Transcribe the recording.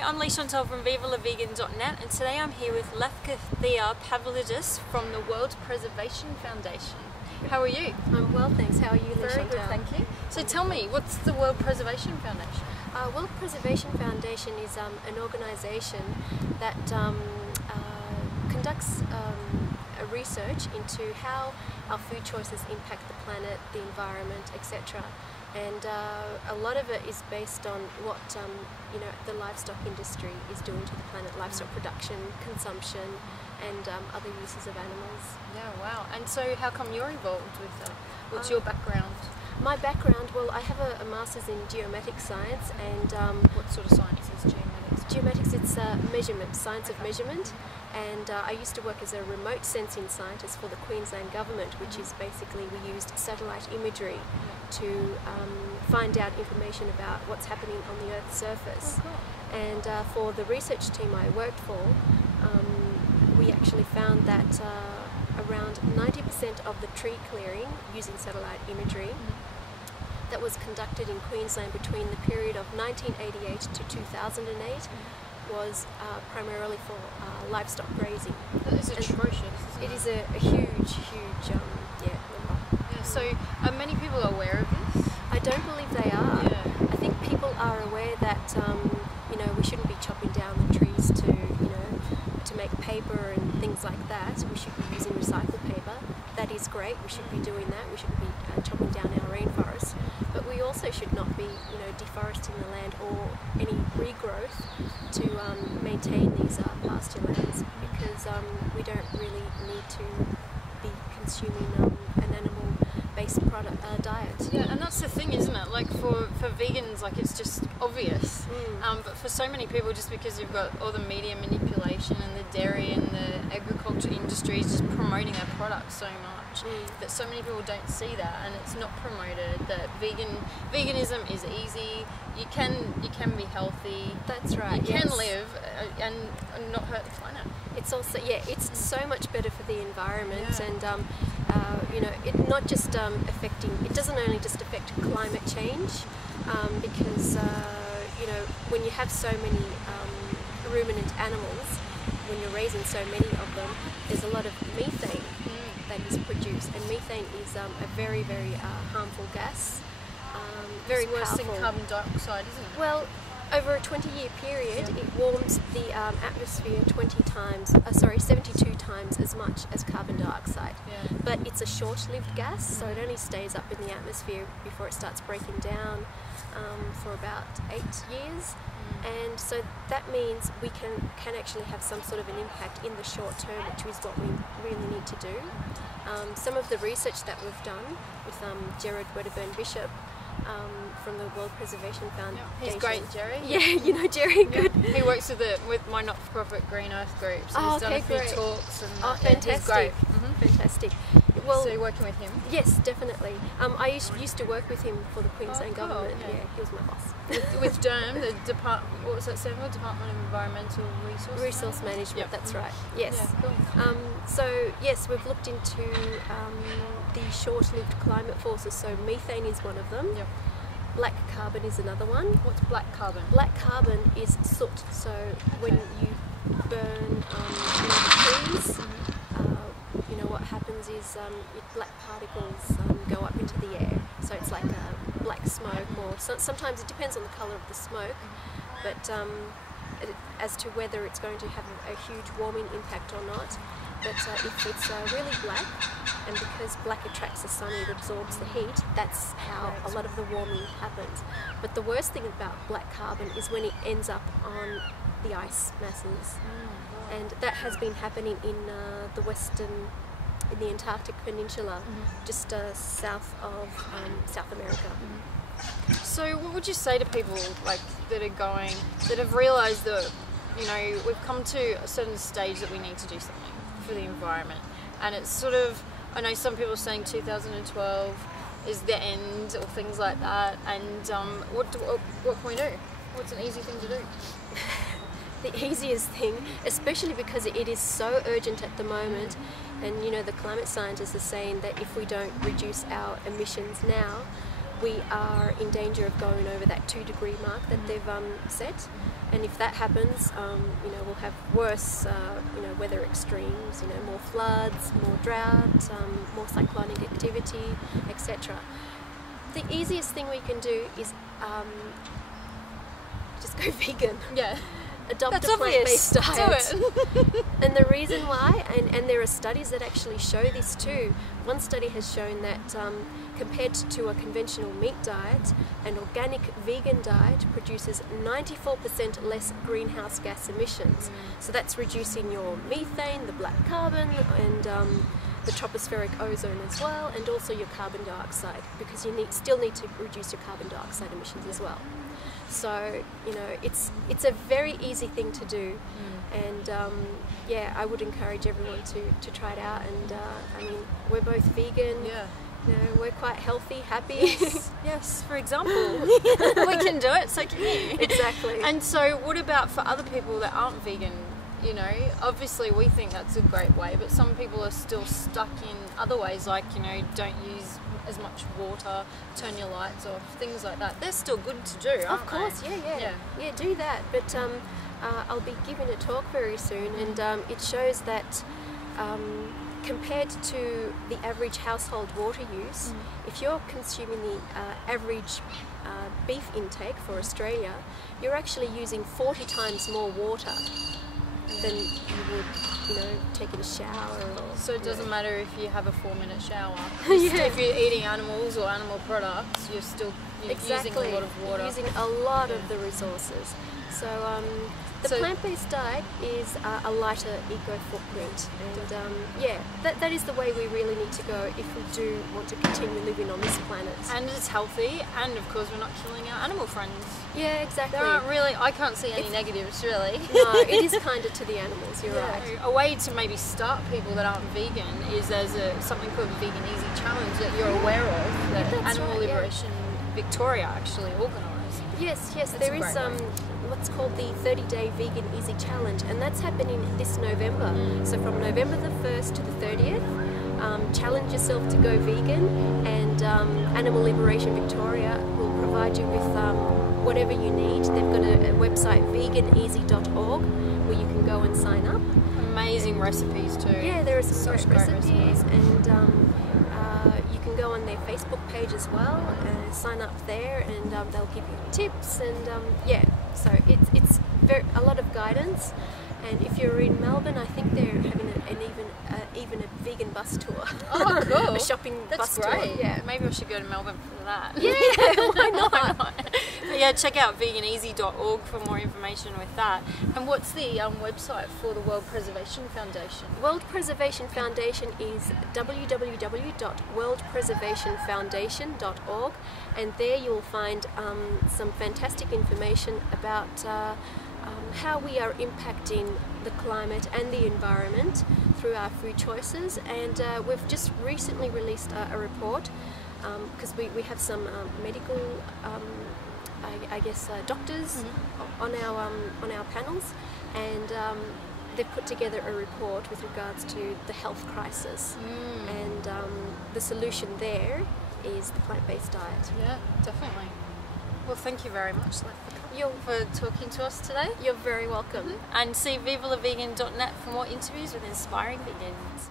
Hi, I'm Leigh-Chantelle from VivaLaVegan.net, and today I'm here with Lefkothea Pavlidis from the World Preservation Foundation. How are you? I'm well, thanks. How are you, Leigh-Chantelle? Very good, thank you. So tell me, what's the World Preservation Foundation? World Preservation Foundation is an organisation that conducts a research into how our food choices impact the planet, the environment, etc. And a lot of it is based on what the livestock industry is doing to the planet, livestock production, consumption, and other uses of animals. Yeah, wow. And so how come you're involved with that? What's your background? My background, well, I have a master's in geometric science, and what sort of science is geomatics? Geomatics, it's measurement, science of measurement. And I used to work as a remote sensing scientist for the Queensland government, which is basically we used satellite imagery to find out information about what's happening on the Earth's surface. Oh, cool. And for the research team I worked for, we actually found that around 90% of the tree clearing using satellite imagery that was conducted in Queensland between the period of 1988 to 2008 was primarily for livestock grazing. That is atrocious. It is a huge number. Yeah. So are many people aware of this? I don't believe they are. Yeah. I think people are aware that we shouldn't be chopping down the trees to make paper and things like that. We should be using recycled paper. That is great. We should be doing that. We shouldn't be chopping down our rainforests. But we also should not be deforesting the land or any regrowth to maintain these pasture lands, because we don't really need to be consuming an animal-based diet. Yeah, and that's the thing, isn't it? Like for vegans, like it's just obvious. But for so many people, just because you've got all the media manipulation and the dairy and the agriculture industry is just promoting their products so much that so many people don't see that, and it's not promoted. That veganism is easy. You can be healthy. That's right. You can live and not hurt the planet. It's also it's so much better for the environment, and it not just affecting. It doesn't only just affect climate change, because when you have so many ruminant animals, when you're raising so many of them, there's a lot of methane that is produced, and methane is a very harmful gas. Very it's worse powerful. than carbon dioxide, isn't it? Well, over a 20-year period, it warms the atmosphere 72 times as much as carbon dioxide. Yeah. But it's a short-lived gas, so it only stays up in the atmosphere before it starts breaking down for about 8 years. And so that means we can actually have some sort of an impact in the short term, which is what we really need to do. Some of the research that we've done with Gerard Wedderburn-Bishop from the World Preservation Foundation. He's great, Jerry. Yeah, you know Jerry, good. He works with my not-for-profit Green Earth group, so he's done a few talks. And fantastic. He's great. Fantastic. Well, so you're working with him? Yes, definitely. I used to work with him for the Queensland government. Yeah. He was my boss. With DERM, the Department of Environmental Resources? Resource Management, that's right. Yes. Yeah, cool. So yes, we've looked into the short-lived climate forces. So methane is one of them. Yep. Black carbon is another one. What's black carbon? Black carbon is soot. So when you burn the trees, what happens is black particles go up into the air. So it's like a black smoke, or sometimes it depends on the colour of the smoke. But as to whether it's going to have a huge warming impact or not. But if it's really black, and because black attracts the sun, it absorbs the heat, that's how a lot of the warming happens. But the worst thing about black carbon is when it ends up on the ice masses. And that has been happening in in the Antarctic Peninsula, just south of South America. So what would you say to people that have realised that we've come to a certain stage that we need to do something for the environment, and it's sort of, I know some people are saying 2012 is the end or things like that, and what can we do? What's an easy thing to do? The easiest thing, especially because it is so urgent at the moment, and the climate scientists are saying that if we don't reduce our emissions now, we are in danger of going over that 2-degree mark that they've set. And if that happens, you know, we'll have worse, you know, weather extremes, you know, more floods, more drought, more cyclonic activity, etc. The easiest thing we can do is just go vegan. Yeah. Adopt That's a plant-based obvious. diet. Do it. And the reason why, and there are studies that actually show this too. One study has shown that compared to a conventional meat diet, an organic vegan diet produces 94% less greenhouse gas emissions. So that's reducing your methane, the black carbon, and the tropospheric ozone as well, and also your carbon dioxide, because you still need to reduce your carbon dioxide emissions as well. So, you know, it's a very easy thing to do, and yeah, I would encourage everyone to try it out. And I mean, we're both vegan. Yeah. You know, we're quite healthy, happy. Yes, yes, for example. We can do it, so can you. Exactly. And so what about for other people that aren't vegan? You know, obviously we think that's a great way, but some people are still stuck in other ways, like, you know, don't use as much water, turn your lights off, things like that. They're still good to do, aren't Of course, they? yeah, do that. But I'll be giving a talk very soon, and it shows that compared to the average household water use, if you're consuming the average beef intake for Australia, you're actually using 40 times more water than you would, you know, taking a shower. Or, so it doesn't matter if you have a 4-minute shower. Yeah. If you're eating animals or animal products, you're still using a lot of water. You're using a lot of the resources. So the plant-based diet is a lighter eco-footprint, and yeah, that is the way we really need to go if we do want to continue living on this planet. And it's healthy, and of course we're not killing our animal friends. Yeah, exactly. There aren't really, I can't see any negatives really. No, it is kinder to the animals, you're right. A way to maybe start people that aren't vegan is there's something called the Vegan Easy Challenge that you're aware of, that Animal Liberation Victoria actually organised. Yes, there is what's called the 30-day Vegan Easy Challenge, and that's happening this November. So from November the 1st to the 30th, challenge yourself to go vegan, and Animal Liberation Victoria will provide you with whatever you need. They've got a website, veganeasy.org, where you can go and sign up. Amazing recipes too. Yeah, there are some great recipes, and you can go on their Facebook page as well and sign up there, and they'll give you tips, and yeah, so it's a lot of guidance. And if you're in Melbourne, I think they're having even a vegan bus tour. Oh, cool! A shopping bus tour. Yeah, maybe I should go to Melbourne for that. Yeah, why not? Why not? But yeah, check out veganeasy.org for more information with that. And what's the website for the World Preservation Foundation? World Preservation Foundation is www.worldpreservationfoundation.org, and there you'll find some fantastic information about how we are impacting the climate and the environment through our food choices. And we've just recently released a report, because we have some medical I guess doctors on our panels, and they've put together a report with regards to the health crisis, and the solution there is the plant-based diet. Yeah, definitely. Well, thank you very much, Lefkothea, for talking to us today. You're very welcome. And see vivalavegan.net for more interviews with inspiring vegans.